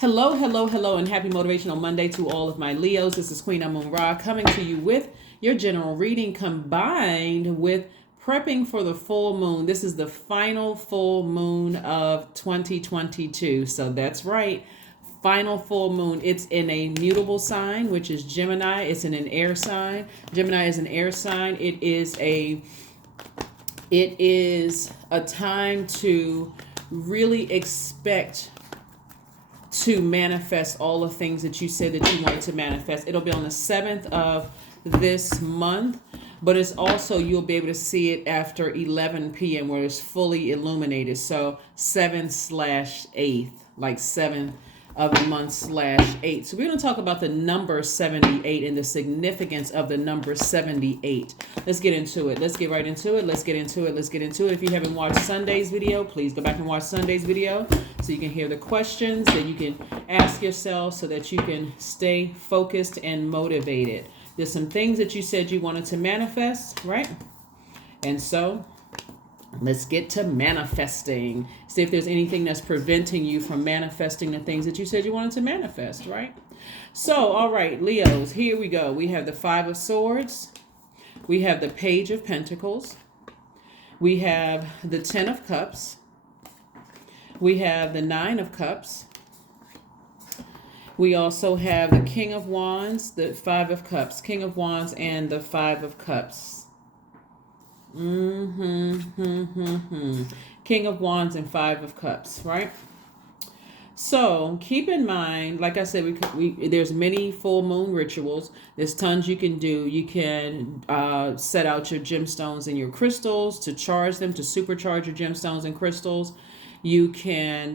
Hello, hello, hello, and happy Motivational Monday to all of my Leos. This is Queen Amun Ra coming to you with your general reading combined with prepping for the full moon. This is the final full moon of 2022. So that's right. Final full moon. It's in a mutable sign, which is Gemini. It's in an air sign. Gemini is an air sign. It is a time to really expect to manifest all the things that you said that you wanted to manifest. It'll be on the 7th of this month, but it's also, you'll be able to see it after 11 p.m. where it's fully illuminated. So 7/8, like 7th of the month /8. So we're going to talk about the number 78 and the significance of the number 78. Let's get into it. Let's get right into it. Let's get into it. Let's get into it. If you haven't watched Sunday's video, please go back and watch Sunday's video so you can hear the questions that you can ask yourself so that you can stay focused and motivated. There's some things that you said you wanted to manifest, right? And so let's get to manifesting. See if there's anything that's preventing you from manifesting the things that you said you wanted to manifest, right? So, all right, Leos, here we go. We have the 5 of Swords. We have the Page of Pentacles. We have the 10 of Cups. We have the 9 of Cups. We also have the King of Wands, the 5 of Cups, King of Wands, and the 5 of Cups. King of Wands and 5 of Cups, right? So keep in mind, like I said, there's many full moon rituals. There's tons you can do. You can set out your gemstones and your crystals to charge them, to supercharge your gemstones and crystals. You can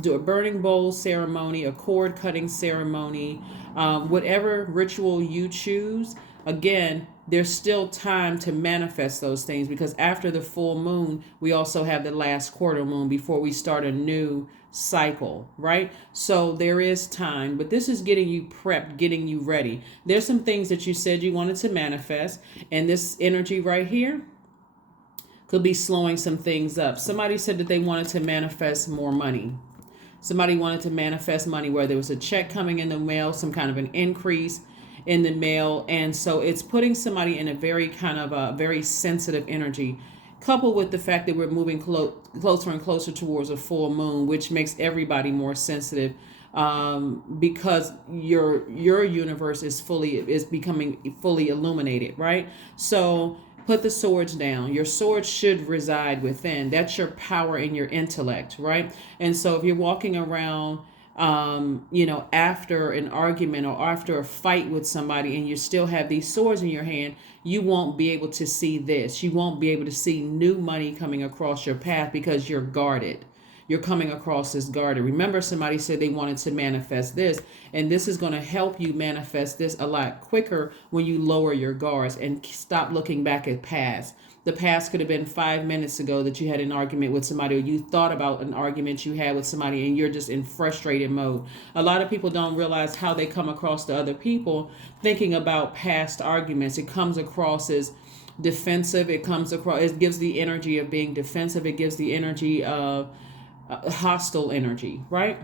do a burning bowl ceremony, a cord cutting ceremony, whatever ritual you choose. Again, there's still time to manifest those things because after the full moon, we also have the last quarter moon before we start a new cycle, right? So there is time, but this is getting you prepped, getting you ready. There's some things that you said you wanted to manifest, and this energy right here could be slowing some things up. Somebody said that they wanted to manifest more money. Somebody wanted to manifest money where there was a check coming in the mail, some kind of an increase in the mail. And so it's putting somebody in a very kind of a very sensitive energy, coupled with the fact that we're moving closer and closer towards a full moon, which makes everybody more sensitive because your universe is becoming fully illuminated, right? So put the swords down. Your sword should reside within. That's your power and your intellect, right? And so if you're walking around after an argument or after a fight with somebody and you still have these swords in your hand, you won't be able to see this. You won't be able to see new money coming across your path because you're guarded. You're coming across as guarded. Remember, somebody said they wanted to manifest this, and this is going to help you manifest this a lot quicker when you lower your guards and stop looking back at past. The past could have been 5 minutes ago that you had an argument with somebody, or you thought about an argument you had with somebody and you're just in frustrated mode. A lot of people don't realize how they come across to other people thinking about past arguments. It comes across as defensive. It gives the energy of being defensive. It gives the energy of hostile energy, right?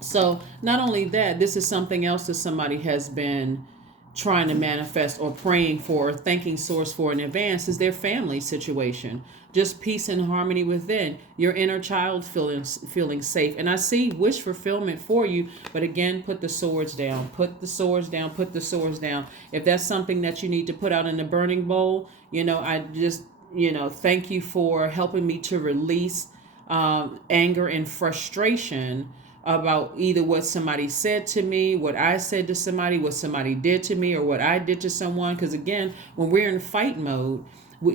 So not only that, this is something else that somebody has been trying to manifest or praying for or thanking source for in advance is their family situation. Just peace and harmony within, your inner child feeling safe. And I see wish fulfillment for you, but again, put the swords down, put the swords down, put the swords down. If that's something that you need to put out in the burning bowl, I just, thank you for helping me to release anger and frustration about either what somebody said to me, what I said to somebody, what somebody did to me, or what I did to someone. Because again, when we're in fight mode,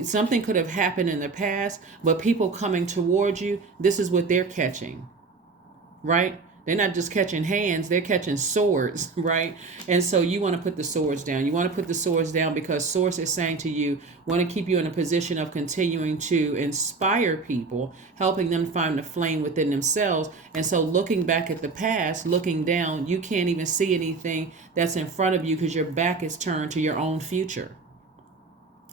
something could have happened in the past, but people coming towards you, this is what they're catching, right? They're not just catching hands, they're catching swords, right? And so you want to put the swords down. You want to put the swords down because Source is saying to you, want to keep you in a position of continuing to inspire people, helping them find the flame within themselves. And so looking back at the past, looking down, you can't even see anything that's in front of you because your back is turned to your own future.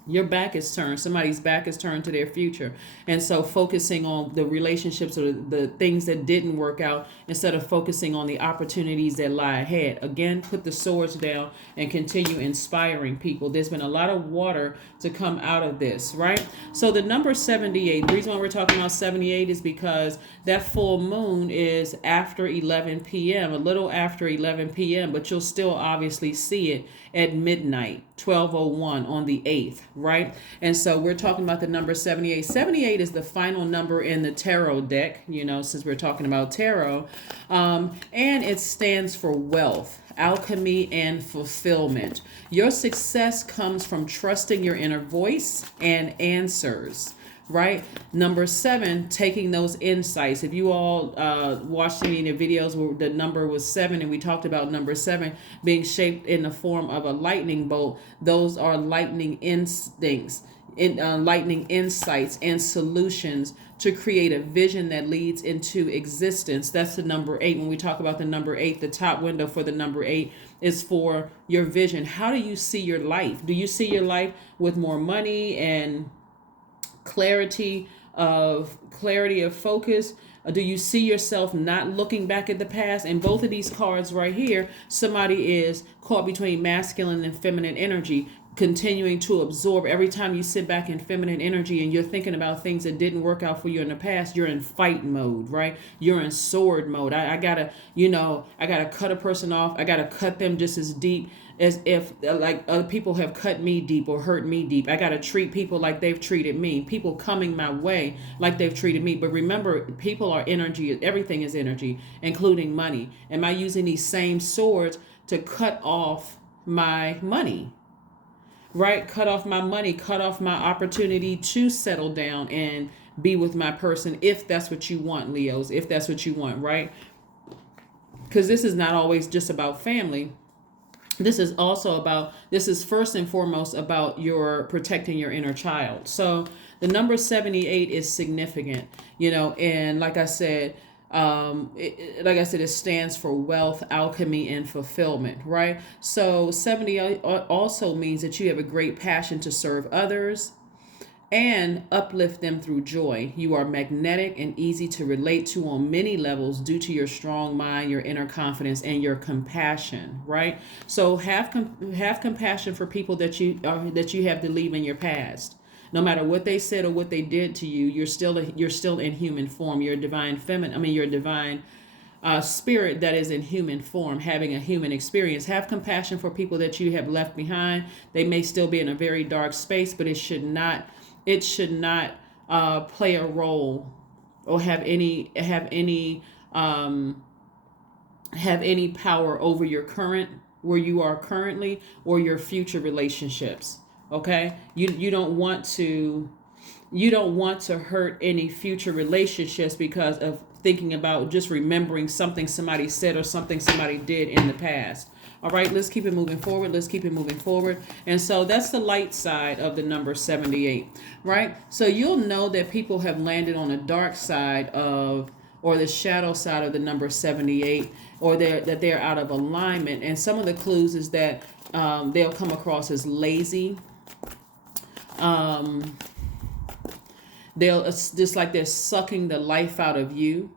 Your back is turned. Somebody's back is turned to their future. And so focusing on the relationships or the things that didn't work out instead of focusing on the opportunities that lie ahead. Again, put the swords down and continue inspiring people. There's been a lot of water to come out of this, right? So the number 78, the reason why we're talking about 78 is because that full moon is after 11 p.m., a little after 11 p.m., but you'll still obviously see it at midnight, 12:01 on the 8th, right? And so we're talking about the number 78. 78 is the final number in the tarot deck, since we're talking about tarot. And it stands for wealth, alchemy, and fulfillment. Your success comes from trusting your inner voice and answers. Right? Number 7, taking those insights. If you all watched any of the videos where the number was 7 and we talked about number 7 being shaped in the form of a lightning bolt, those are lightning instincts, lightning insights and solutions to create a vision that leads into existence. That's the number 8. When we talk about the number 8, the top window for the number 8 is for your vision. How do you see your life? Do you see your life with more money and clarity of focus? Do you see yourself not looking back at the past? And both of these cards right here, somebody is caught between masculine and feminine energy, continuing to absorb. Every time you sit back in feminine energy and you're thinking about things that didn't work out for you in the past, you're in fight mode, right? You're in sword mode. I gotta cut a person off. I gotta cut them just as deep as if like other people have cut me deep or hurt me deep. I gotta treat people like they've treated me. People coming my way like they've treated me. But remember, people are energy. Everything is energy, including money. Am I using these same swords to cut off my money? Right? Cut off my money, cut off my opportunity to settle down and be with my person, if that's what you want, Leos, if that's what you want, right? Because this is not always just about family. This is first and foremost about your protecting your inner child. So the number 78 is significant, and like I said, it stands for wealth, alchemy, and fulfillment, right? So 70 also means that you have a great passion to serve others and uplift them through joy. You are magnetic and easy to relate to on many levels due to your strong mind, your inner confidence, and your compassion, right? So have compassion for people that you have to leave in your past. No matter what they said or what they did to you, you're still in human form. You're a divine you're a divine spirit that is in human form, having a human experience. Have compassion for people that you have left behind. They may still be in a very dark space, but it should not play a role or have any power over where you are currently or your future relationships. Okay, you don't want to hurt any future relationships because of thinking about just remembering something somebody said or something somebody did in the past. All right, let's keep it moving forward. And so that's the light side of the number 78, right? So you'll know that people have landed on the dark side or the shadow side of the number 78, or that they're out of alignment. And some of the clues is that they'll come across as lazy. It's just like they're sucking the life out of you.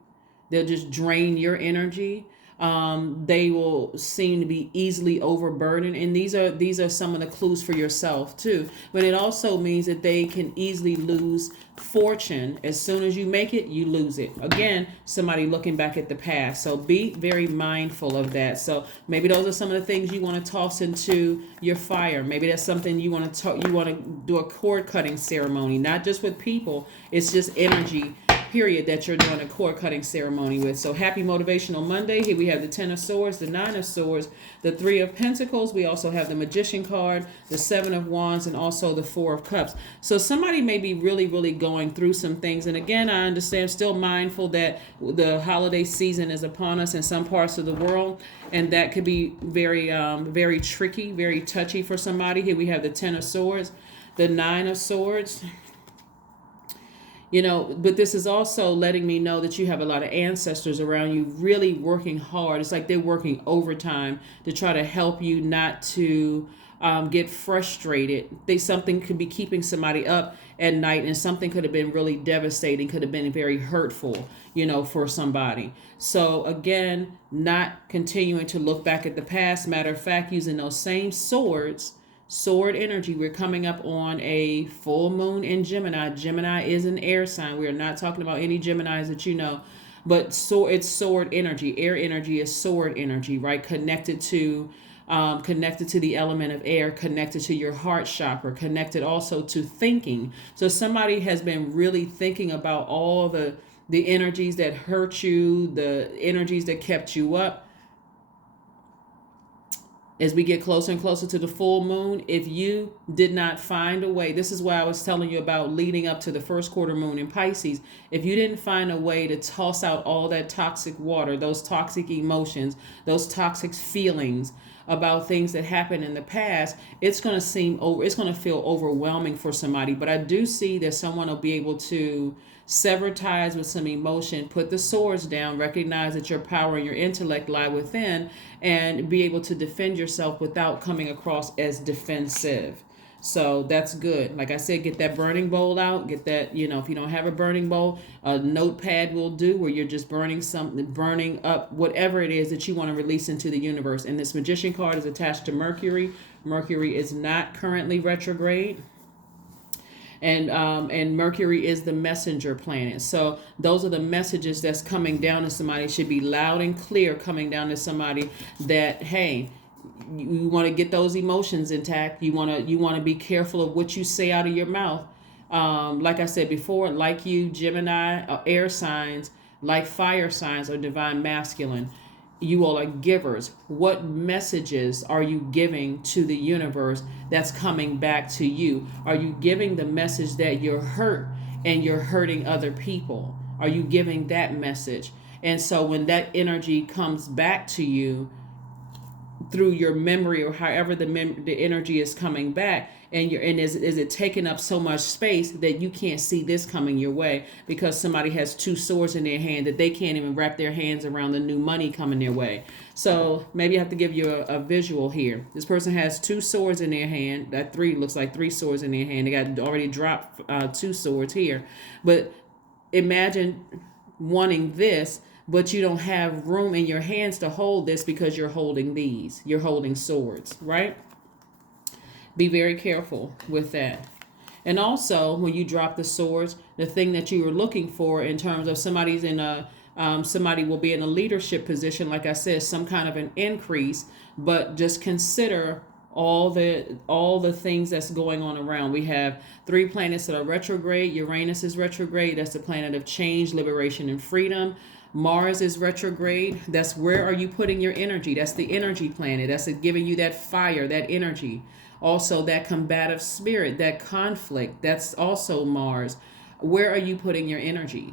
They'll just drain your energy. They will seem to be easily overburdened, and these are some of the clues for yourself too. But it also means that they can easily lose fortune. As soon as you make it, you lose it. Again, somebody looking back at the past. So be very mindful of that. So maybe those are some of the things you want to toss into your fire. Maybe that's something you want to do a cord cutting ceremony, not just with people. It's just energy. Period, that you're doing a cord cutting ceremony with. So happy Motivational Monday. Here we have the 10 of Swords, the 9 of Swords, the 3 of Pentacles. We also have the Magician card, the 7 of Wands, and also the 4 of Cups. So somebody may be really, really going through some things. And again, I understand, still mindful that the holiday season is upon us in some parts of the world. And that could be very, very tricky, very touchy for somebody. Here we have the 10 of Swords, the 9 of Swords. But this is also letting me know that you have a lot of ancestors around you really working hard. It's like they're working overtime to try to help you not to get frustrated. Something could be keeping somebody up at night, and something could have been really devastating, could have been very hurtful, for somebody. So again, not continuing to look back at the past. Matter of fact, using those same sword energy. We're coming up on a full moon in Gemini. Gemini is an air sign. We are not talking about any Geminis that but it's sword energy. Air energy is sword energy, right? Connected to the element of air, connected to your heart chakra, connected also to thinking. So somebody has been really thinking about all the energies that hurt you, the energies that kept you up. As we get closer and closer to the full moon, if you did not find a way, this is why I was telling you about leading up to the first quarter moon in Pisces. If you didn't find a way to toss out all that toxic water, those toxic emotions, those toxic feelings about things that happened in the past, it's going to feel overwhelming for somebody. But I do see that someone will be able to sever ties with some emotion, put the swords down, recognize that your power and your intellect lie within, and be able to defend yourself without coming across as defensive. So that's good. Like I said, get that burning bowl out. Get that, if you don't have a burning bowl, a notepad will do, where you're just burning up whatever it is that you want to release into the universe. And this Magician card is attached to Mercury. Mercury is not currently retrograde. And Mercury is the messenger planet. So those are the messages that's coming down to somebody. It should be loud and clear coming down to somebody that, hey, you want to get those emotions intact. You want to be careful of what you say out of your mouth. Like I said before, like you, Gemini, air signs, like fire signs, are divine masculine. You all are givers. What messages are you giving to the universe that's coming back to you? Are you giving the message that you're hurt and you're hurting other people? Are you giving that message? And so when that energy comes back to you through your memory, or however the energy is coming back, and is it taking up so much space that you can't see this coming your way, because somebody has two swords in their hand that they can't even wrap their hands around the new money coming their way. So maybe I have to give you a visual here. This person has two swords in their hand. That looks like three swords in their hand. They got already dropped two swords here. But imagine wanting this, but you don't have room in your hands to hold this because you're holding these. You're holding swords, right? Be very careful with that. And also, when you drop the swords, the thing that you were looking for in terms of somebody will be in a leadership position, like I said, some kind of an increase, but just consider all the things that's going on around. We have 3 planets that are retrograde. Uranus is retrograde. That's the planet of change, liberation, and freedom. Mars is retrograde. That's where are you putting your energy? That's the energy planet. That's giving you that fire, that energy. Also, that combative spirit, that conflict. That's also Mars. Where are you putting your energy?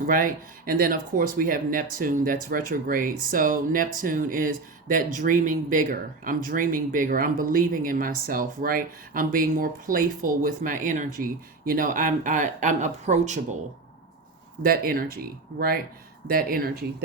Right? And then, of course, we have Neptune that's retrograde. So Neptune is that dreaming bigger. I'm dreaming bigger. I'm believing in myself, right? I'm being more playful with my energy. I'm approachable. That energy, right? That energy,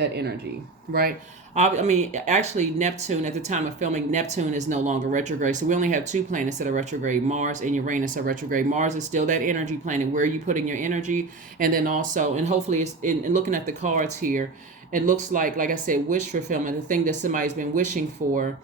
right? Actually, Neptune, at the time of filming, Neptune is no longer retrograde. So we only have 2 planets that are retrograde. Mars and Uranus are retrograde. Mars is still that energy planet. Where are you putting your energy? And then also, and hopefully, it's in looking at the cards here, it looks like I said, wish fulfillment, the thing that somebody's been wishing for,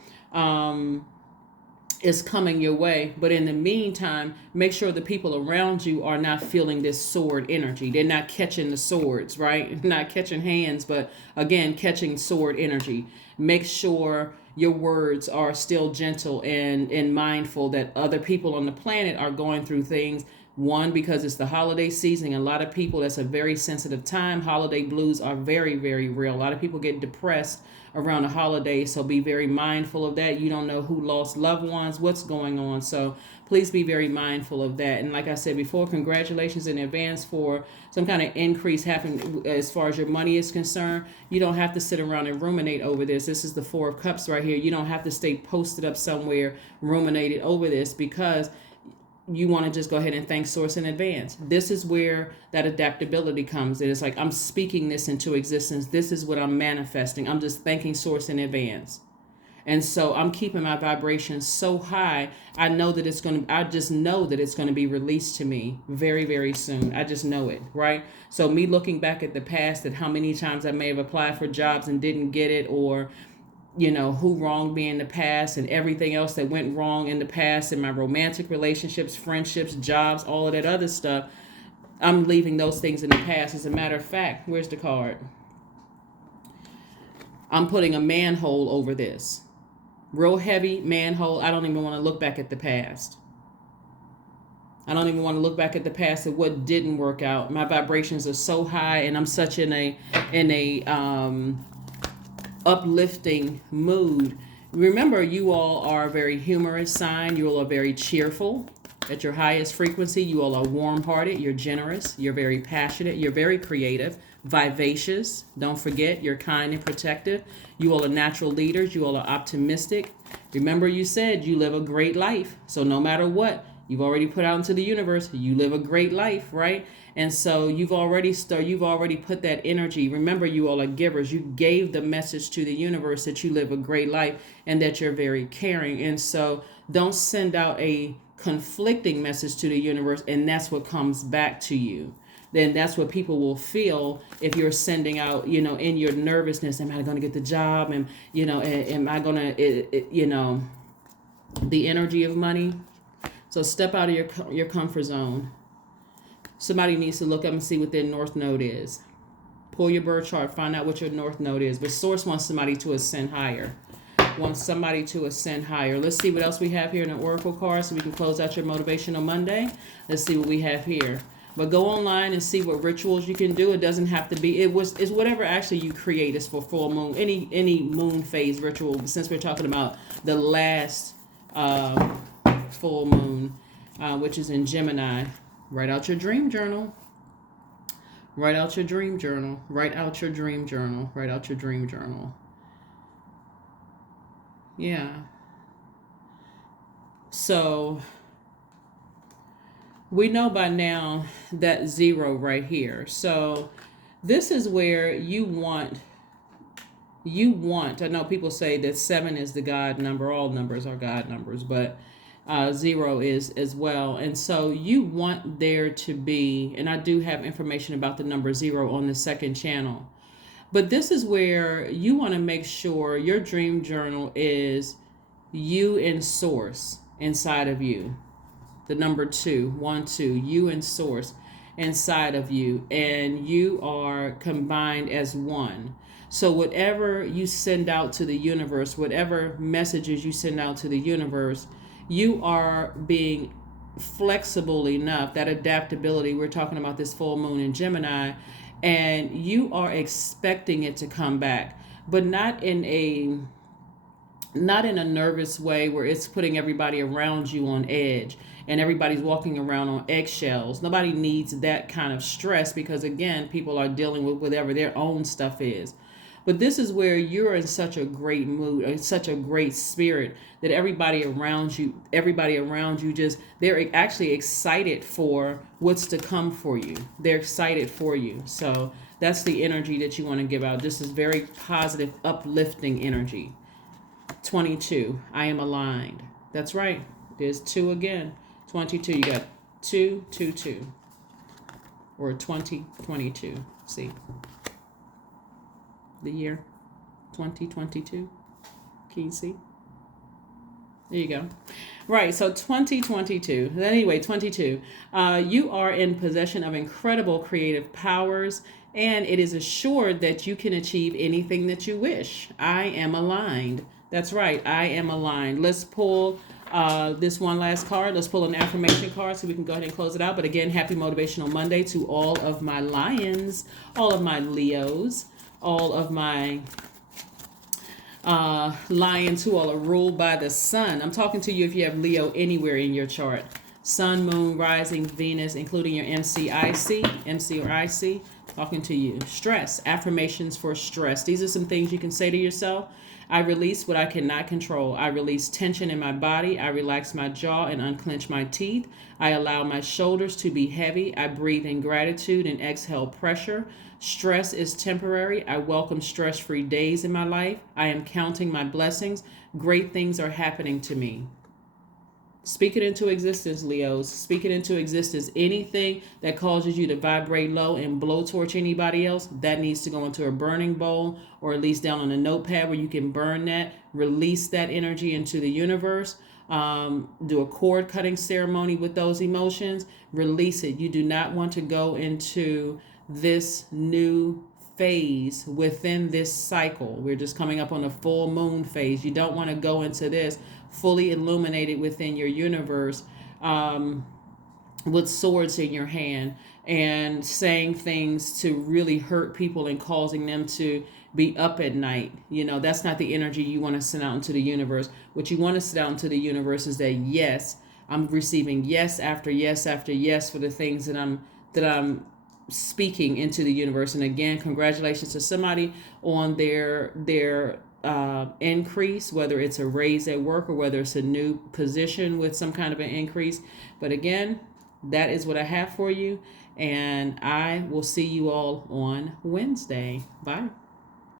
is coming your way. But in the meantime, make sure the people around you are not feeling this sword energy. They're not catching the swords, right? Not catching hands, but again, catching sword energy. Make sure your words are still gentle and mindful that other people on the planet are going through things. One, because it's the holiday season. A lot of people, that's a very sensitive time. Holiday blues are very, very real. A lot of people get depressed around the holidays, so be very mindful of that. You don't know who lost loved ones, what's going on. So please be very mindful of that. And like I said before, congratulations in advance for some kind of increase happening as far as your money is concerned. You don't have to sit around and ruminate over this. This is the 4 of Cups. Cups right here. You don't have to stay posted up somewhere ruminated over this, because you want to just go ahead and thank source in advance. This is where that adaptability comes in. It's like, I'm speaking this into existence. This is what I'm manifesting. I'm just thanking source in advance. And so I'm keeping my vibration so high. I know that I just know that it's going to be released to me very, very soon. I just know it, right? So me looking back at the past, at how many times I may have applied for jobs and didn't get it, or who wronged me in the past and everything else that went wrong in the past in my romantic relationships, friendships, jobs, all of that other stuff. I'm leaving those things in the past. As a matter of fact, where's the card? I'm putting a manhole over this. Real heavy manhole. I don't even want to look back at the past. I don't even want to look back at the past at what didn't work out. My vibrations are so high, and I'm such in a uplifting mood. Remember, you all are a very humorous sign. You all are very cheerful at your highest frequency. You all are warm-hearted. You're generous. You're very passionate. You're very creative, vivacious. Don't forget, you're kind and protective. You all are natural leaders. You all are optimistic. Remember, you said you live a great life. So no matter what you've already put out into the universe, you live a great life, right? And so you've already put that energy. Remember, you all are givers. You gave the message to the universe that you live a great life and that you're very caring. And so don't send out a conflicting message to the universe, and that's what comes back to you. Then that's what people will feel if you're sending out, in your nervousness, am I going to get the job? And, am I going to, the energy of money. So step out of your comfort zone. Somebody needs to look up and see what their north node is. Pull your birth chart, find out what your north node is. But source wants somebody to ascend higher. Let's see what else we have here in the oracle card so we can close out your motivational Monday. Let's see what we have here. But go online and see what rituals you can do. It doesn't have to be. It's whatever actually you create is for full moon. Any moon phase ritual. But since we're talking about the last full moon, which is in Gemini, write out your dream journal. Write out your dream journal. Write out your dream journal. Write out your dream journal. Yeah. So we know by now that 0 right here. So this is where you want, I know people say that 7 is the God number. All numbers are God numbers, but 0 is as well. And so you want there to be, and I do have information about the number 0 on the second channel, but this is where you want to make sure your dream journal is you and source inside of you. The number 2, 1, 2, you and source inside of you, and you are combined as one. So whatever you send out to the universe, whatever messages you send out to the universe, you are being flexible enough, that adaptability. We're talking about this full moon in Gemini, and you are expecting it to come back, but not in a nervous way where it's putting everybody around you on edge and everybody's walking around on eggshells. Nobody needs that kind of stress because, again, people are dealing with whatever their own stuff is. But this is where you're in such a great mood, in such a great spirit that everybody around you just, they're actually excited for what's to come for you. They're excited for you. So that's the energy that you want to give out. This is very positive, uplifting energy. 22, I am aligned. That's right. There's 2 again. 22, you got 2, 2, 2. Or 2022. See? The year 2022. Can you see? There you go. Right, so 2022. Anyway, 22. You are in possession of incredible creative powers, and it is assured that you can achieve anything that you wish. I am aligned. That's right, I am aligned. Let's pull this one last card. Let's pull an affirmation card so we can go ahead and close it out. But again, happy Motivational Monday to all of my lions, all of my Leos, all of my lions who all are ruled by the sun. I'm talking to you if you have Leo anywhere in your chart. Sun, moon, rising, Venus, including your MC or IC. talking to you. Stress, affirmations for stress. These are some things you can say to yourself. I release what I cannot control. I release tension in my body. I relax my jaw and unclench my teeth. I allow my shoulders to be heavy. I breathe in gratitude and exhale pressure. Stress is temporary. I welcome stress-free days in my life. I am counting my blessings. Great things are happening to me. Speak it into existence, Leos. Speak it into existence. Anything that causes you to vibrate low and blowtorch anybody else, that needs to go into a burning bowl, or at least down on a notepad where you can burn that. Release that energy into the universe. Do a cord cutting ceremony with those emotions. Release it. You do not want to go into this new phase within this cycle. We're just coming up on the full moon phase. You don't want to go into this fully illuminated within your universe, with swords in your hand and saying things to really hurt people and causing them to be up at night. That's not the energy you want to send out into the universe. What you want to send out into the universe is that, yes, I'm receiving yes after yes after yes for the things that I'm speaking into the universe. And again, congratulations to somebody on their increase, whether it's a raise at work or whether it's a new position with some kind of an increase. But again, that is what I have for you, and I will see you all on Wednesday. Bye.